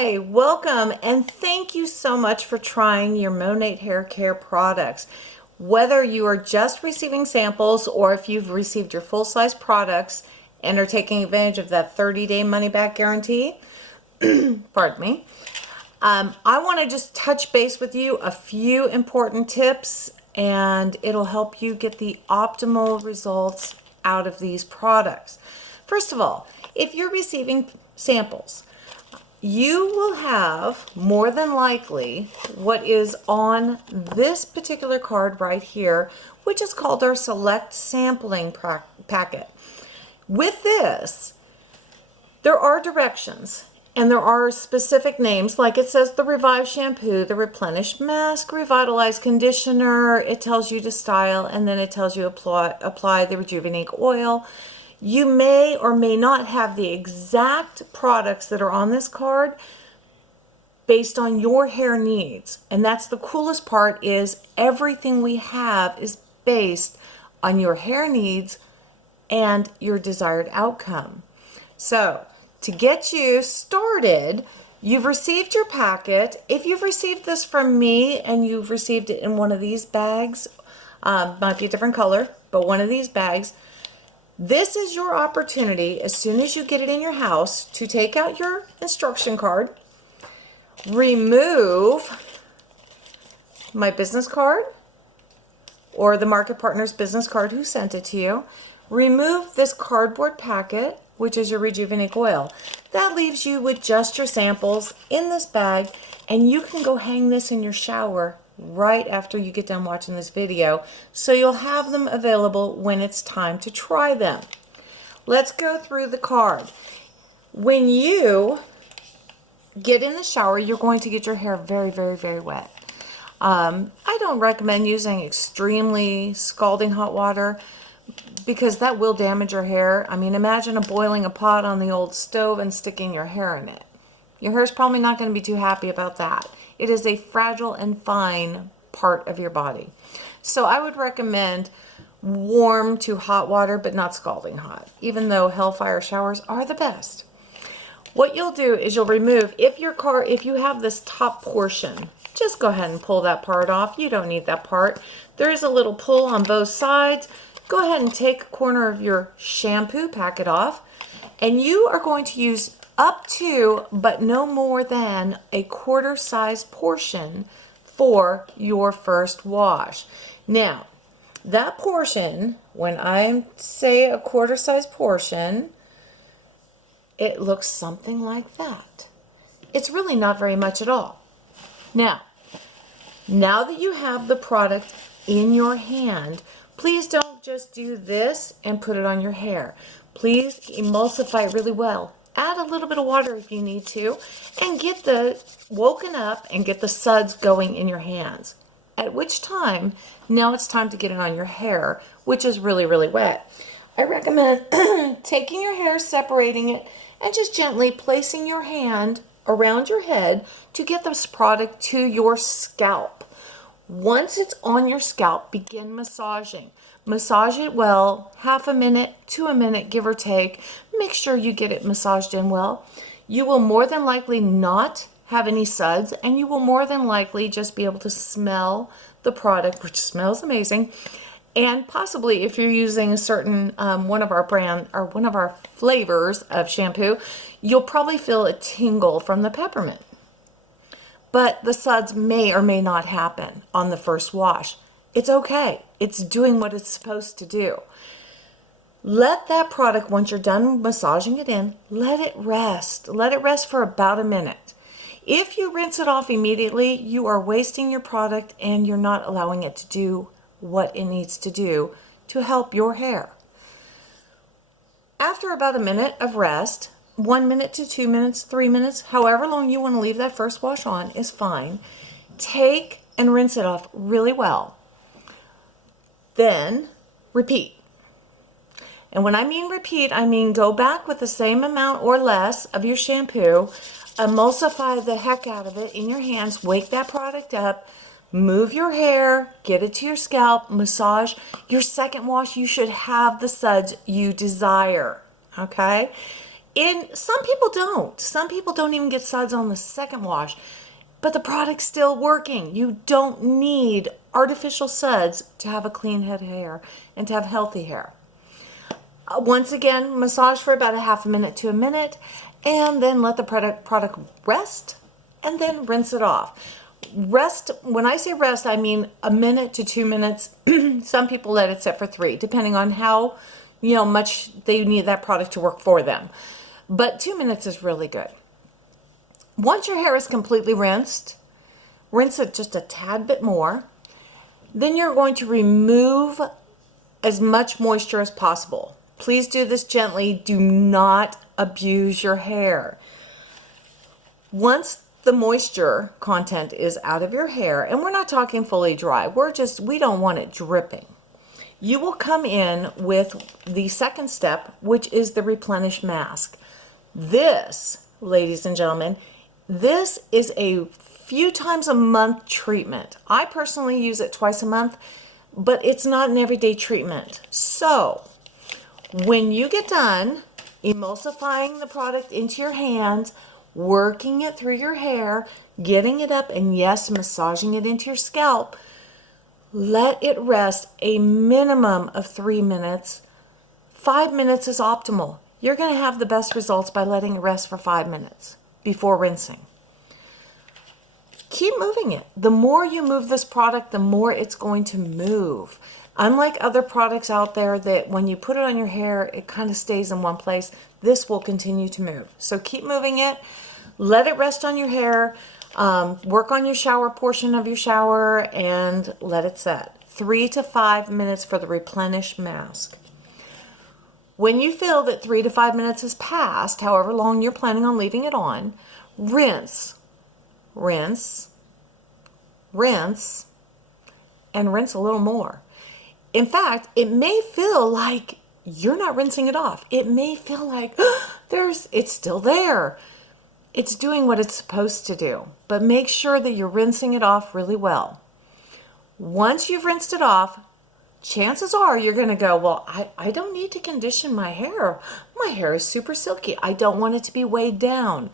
Hi, welcome, and thank you so much for trying your Monat hair care products. Whether you are just receiving samples or if you've received your full-size products and are taking advantage of that 30-day money-back guarantee, pardon me, I want to just touch base with you a few important tips, and it'll help you get the optimal results out of these products. First of all, if you're receiving samples, you will have more than likely what is on this particular card right here, which is called our select sampling packet. With this, there are directions and there are specific names, like it says the Revive shampoo, the Replenish mask, Revitalize conditioner. It tells you to style, and then it tells you apply the Rejuvenate oil. You may or may not have the exact products that are on this card based on your hair needs. And that's the coolest part, is everything we have is based on your hair needs and your desired outcome. So to get you started, you've received your packet. If you've received this from me and you've received it in one of these bags, might be a different color, but one of these bags, this is your opportunity, as soon as you get it in your house, to take out your instruction card, remove my business card or the Market Partners business card who sent it to you, remove this cardboard packet, which is your Rejuvenate oil. That leaves you with just your samples in this bag, and you can go hang this in your shower right after you get done watching this video, so you'll have them available when it's time to try them. Let's go through the card. When you get in the shower, you're going to get your hair very, very, very wet. I don't recommend using extremely scalding hot water because that will damage your hair. I mean, imagine boiling a pot on the old stove and sticking your hair in it. Your hair's probably not going to be too happy about that. It is a fragile and fine part of your body. So I would recommend warm to hot water, but not scalding hot, even though hellfire showers are the best. What you'll do is you'll remove, if you have this top portion, just go ahead and pull that part off. You don't need that part. There is a little pull on both sides. Go ahead and take a corner of your shampoo packet off, and you are going to use up to, but no more than, a quarter size portion for your first wash. Now, that portion, when I say a quarter size portion, it looks something like that. It's really not very much at all. Now that you have the product in your hand, please don't just do this and put it on your hair. Please emulsify it really well. Add a little bit of water if you need to, and get woken up and get the suds going in your hands. At which time, now it's time to get it on your hair, which is really, really wet. I recommend taking your hair, separating it, and just gently placing your hand around your head to get this product to your scalp. Once it's on your scalp, begin massaging. Massage it well, half a minute to a minute, give or take. Make sure you get it massaged in well. You will more than likely not have any suds, and you will more than likely just be able to smell the product, which smells amazing. And possibly, if you're using a certain one of our flavors of shampoo, you'll probably feel a tingle from the peppermint. But the suds may or may not happen on the first wash. It's okay. It's doing what it's supposed to do. Let that product, once you're done massaging it in, let it rest. Let it rest for about a minute. If you rinse it off immediately, you are wasting your product and you're not allowing it to do what it needs to do to help your hair. After about a minute of rest, 1 minute to 2 minutes, 3 minutes, however long you want to leave that first wash on is fine. Take and rinse it off really well. Then repeat. And when I mean repeat, I mean go back with the same amount or less of your shampoo, emulsify the heck out of it in your hands, wake that product up, move your hair, get it to your scalp, massage. Your second wash, you should have the suds you desire, okay? Some people don't. Some people don't even get suds on the second wash, but the product's still working. You don't need artificial suds to have a clean head of hair and to have healthy hair. Once again, massage for about a half a minute to a minute, and then let the product rest, and then rinse it off. Rest, when I say rest, I mean a minute to 2 minutes. Some people let it sit for 3, depending on how much they need that product to work for them. But 2 minutes is really good. Once your hair is completely rinsed, rinse it just a tad bit more. Then you're going to remove as much moisture as possible. Please do this gently. Do not abuse your hair. Once the moisture content is out of your hair, and we're not talking fully dry, we don't want it dripping. You will come in with the second step, which is the replenish mask. This, ladies and gentlemen, this is a few times a month treatment. I personally use it twice a month, but it's not an everyday treatment. So when you get done emulsifying the product into your hands, working it through your hair, getting it up, and yes, massaging it into your scalp, let it rest a minimum of 3 minutes. 5 minutes is optimal. You're going to have the best results by letting it rest for 5 minutes before rinsing. Keep moving it. The more you move this product, the more it's going to move. Unlike other products out there that when you put it on your hair, it kind of stays in one place, this will continue to move. So keep moving it. Let it rest on your hair. Work on your shower portion of your shower and let it set. 3 to 5 minutes for the replenish mask. When you feel that 3 to 5 minutes has passed, however long you're planning on leaving it on, rinse, rinse, rinse, and rinse a little more. In fact, it may feel like you're not rinsing it off. It may feel like it's still there. It's doing what it's supposed to do, but make sure that you're rinsing it off really well. Once you've rinsed it off, chances are you're going to go, well, I don't need to condition my hair. My hair is super silky. I don't want it to be weighed down.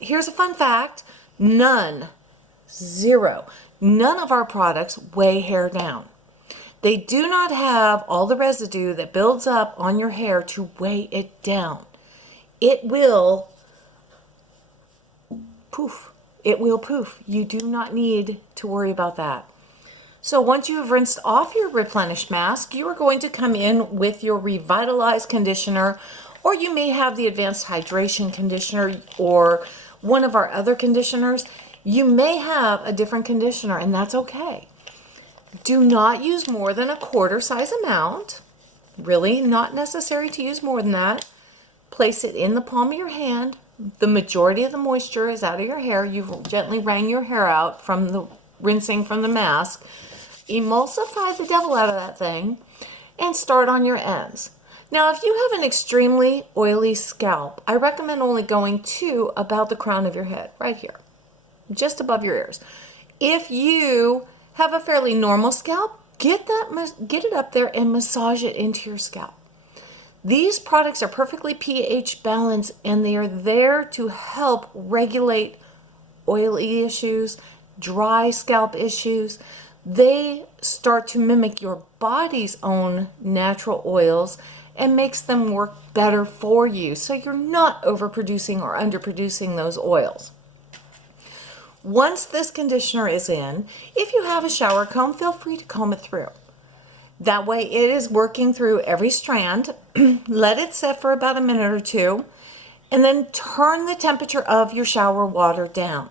Here's a fun fact. None of our products weigh hair down. They do not have all the residue that builds up on your hair to weigh it down. It will poof. It will poof. You do not need to worry about that. So once you have rinsed off your replenished mask, you are going to come in with your revitalized conditioner, or you may have the advanced hydration conditioner or one of our other conditioners. You may have a different conditioner, and that's okay. Do not use more than a quarter size amount. Really not necessary to use more than that. Place it in the palm of your hand. The majority of the moisture is out of your hair. You've gently wrung your hair out from the rinsing from the mask. Emulsify the devil out of that thing and start on your ends. Now, if you have an extremely oily scalp, I recommend only going to about the crown of your head, right here, just above your ears. If you have a fairly normal scalp, get it up there and massage it into your scalp. These products are perfectly pH balanced, and they are there to help regulate oily issues, dry scalp issues. They start to mimic your body's own natural oils and makes them work better for you, so you're not overproducing or underproducing those oils. Once this conditioner is in, if you have a shower comb, feel free to comb it through. That way it is working through every strand. Let it sit for about a minute or two, and then turn the temperature of your shower water down.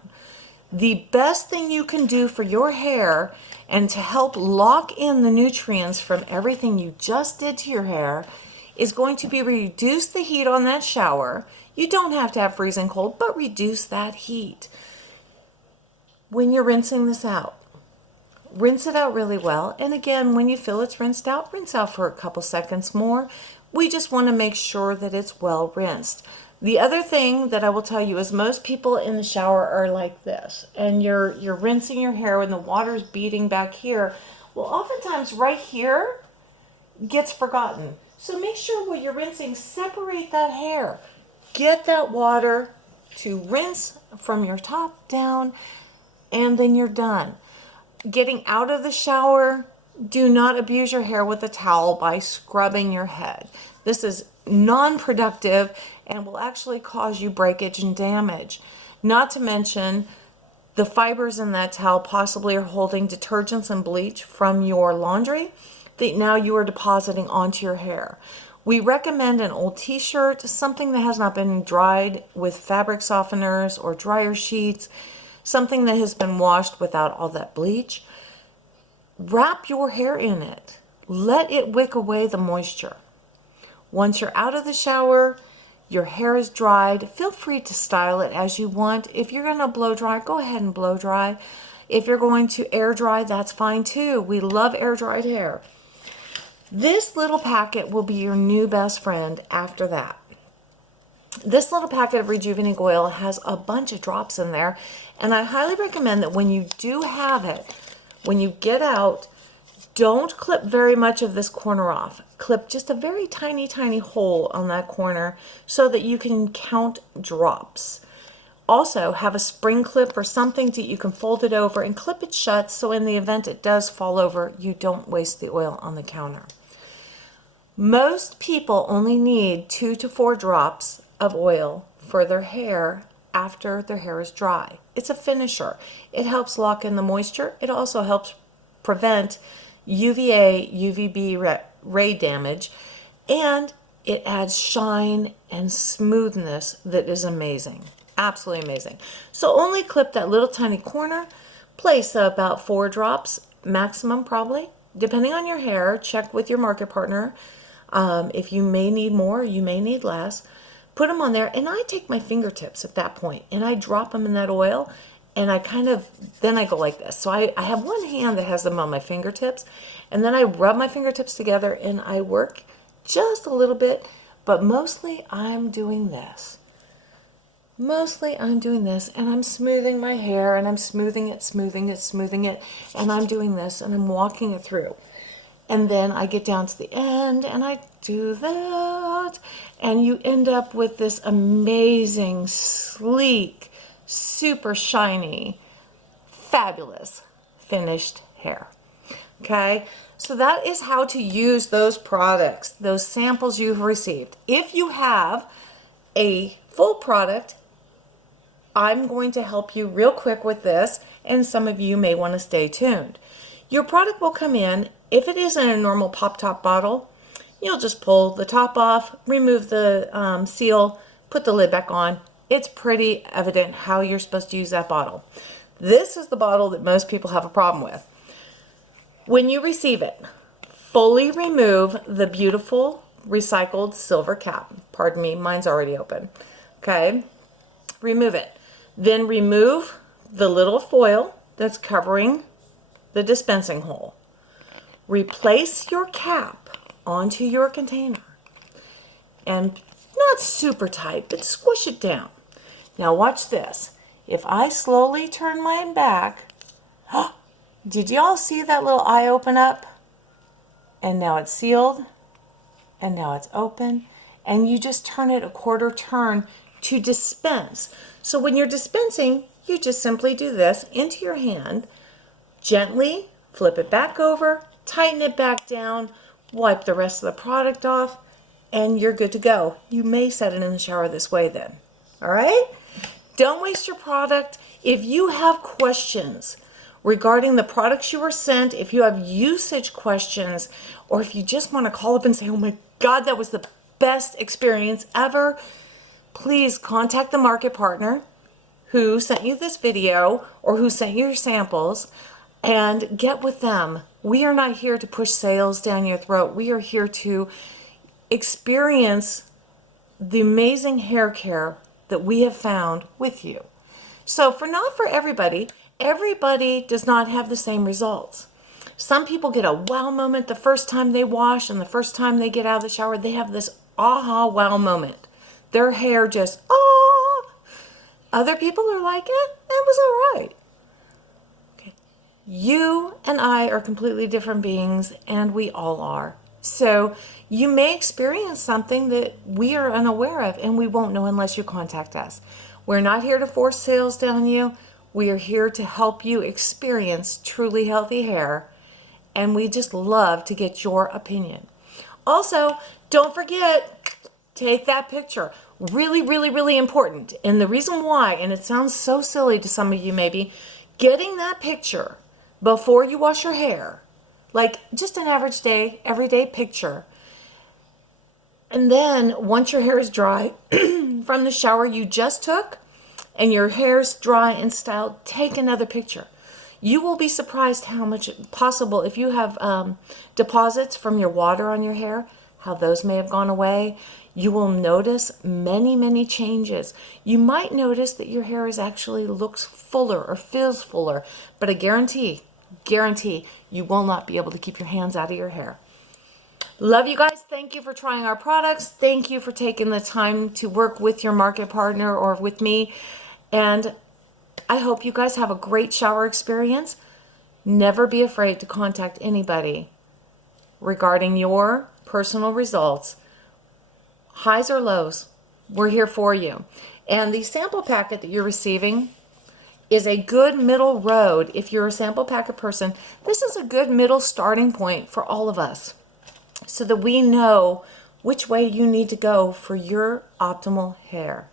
The best thing you can do for your hair and to help lock in the nutrients from everything you just did to your hair is going to be reduce the heat on that shower. You don't have to have freezing cold, but reduce that heat. When you're rinsing this out, rinse it out really well. And again, when you feel it's rinsed out, rinse out for a couple seconds more. We just want to make sure that it's well rinsed. The other thing that I will tell you is most people in the shower are like this, and you're rinsing your hair when the water's beating back here. Well, oftentimes right here gets forgotten. So make sure when you're rinsing, separate that hair. Get that water to rinse from your top down, and then you're done. Getting out of the shower, do not abuse your hair with a towel by scrubbing your head. This is non-productive and will actually cause you breakage and damage. Not to mention, the fibers in that towel possibly are holding detergents and bleach from your laundry that now you are depositing onto your hair. We recommend an old t-shirt, something that has not been dried with fabric softeners or dryer sheets, something that has been washed without all that bleach. Wrap your hair in it. Let it wick away the moisture. Once you're out of the shower, your hair is dried, feel free to style it as you want. If you're going to blow dry, go ahead and blow dry. If you're going to air dry, that's fine too. We love air dried hair. This little packet will be your new best friend after that. This little packet of rejuvenating oil has a bunch of drops in there, and I highly recommend that when you do have it, when you get out, don't clip very much of this corner off. Clip just a very tiny, tiny hole on that corner so that you can count drops. Also, have a spring clip or something that you can fold it over and clip it shut so in the event it does fall over, you don't waste the oil on the counter. Most people only need 2 to 4 drops of oil for their hair after their hair is dry. It's a finisher. It helps lock in the moisture. It also helps prevent UVA, UVB ray damage, and it adds shine and smoothness that is amazing. Absolutely amazing. So only clip that little tiny corner, place about 4 drops maximum probably, depending on your hair. Check with your market partner. If you may need more, you may need less. Put them on there, and I take my fingertips at that point, and I drop them in that oil, and then I go like this. So I have one hand that has them on my fingertips, and then I rub my fingertips together, and I work just a little bit, but mostly I'm doing this. Mostly I'm doing this, and I'm smoothing my hair, and I'm smoothing it, and I'm doing this, and I'm walking it through. And then I get down to the end and I do that, and you end up with this amazing, sleek, super shiny, fabulous finished hair. Okay, so that is how to use those products, those samples you've received. If you have a full product, I'm going to help you real quick with this, and some of you may want to stay tuned. Your product will come in. If it is in a normal pop top bottle, you'll just pull the top off, remove the seal, put the lid back on. It's pretty evident how you're supposed to use that bottle. This is the bottle that most people have a problem with. When you receive it, fully remove the beautiful recycled silver cap. Pardon me, mine's already open. Okay, remove it. Then remove the little foil that's covering the dispensing hole. Replace your cap onto your container, and not super tight, but squish it down. Now watch this. If I slowly turn mine back, did y'all see that little eye open up? And now it's sealed, and now it's open, and you just turn it a quarter turn to dispense. So when you're dispensing, you just simply do this into your hand, gently flip it back over, tighten it back down, wipe the rest of the product off, and you're good to go. You may set it in the shower this way then. All right? Don't waste your product. If you have questions regarding the products you were sent, if you have usage questions, or if you just want to call up and say, oh my God, that was the best experience ever, please contact the market partner who sent you this video or who sent you your samples and get with them. We are not here to push sales down your throat. We are here to experience the amazing hair care that we have found with you. So not for everybody does not have the same results. Some people get a wow moment the first time they wash, and the first time they get out of the shower, they have this aha wow moment. Their hair just, oh. Other people are like, it was all right. Okay. You and I are completely different beings, and we all are. So you may experience something that we are unaware of, and we won't know unless you contact us. We're not here to force sales down you. We are here to help you experience truly healthy hair, and we just love to get your opinion. Also, don't forget, take that picture. Really, really, really important. And the reason why, and it sounds so silly to some of you maybe, getting that picture before you wash your hair, like just an average day, everyday picture. And then once your hair is dry from the shower you just took and your hair's dry and styled, take another picture. You will be surprised how much possible, if you have deposits from your water on your hair, how those may have gone away. You will notice many, many changes. You might notice that your hair is actually looks fuller or feels fuller, but I guarantee you will not be able to keep your hands out of your hair. Love you guys. Thank you for trying our products. Thank you for taking the time to work with your market partner or with me. And I hope you guys have a great shower experience. Never be afraid to contact anybody regarding your personal results. Highs or lows, we're here for you. And the sample packet that you're receiving is a good middle road. If you're a sample packet person, this is a good middle starting point for all of us so that we know which way you need to go for your optimal hair.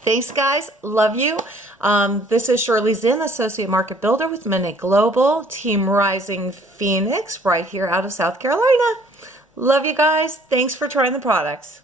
Thanks, guys. Love you. This is Shirley Zinn, Associate Market Builder with Monat Global, Team Rising Phoenix, right here out of South Carolina. Love you guys. Thanks for trying the products.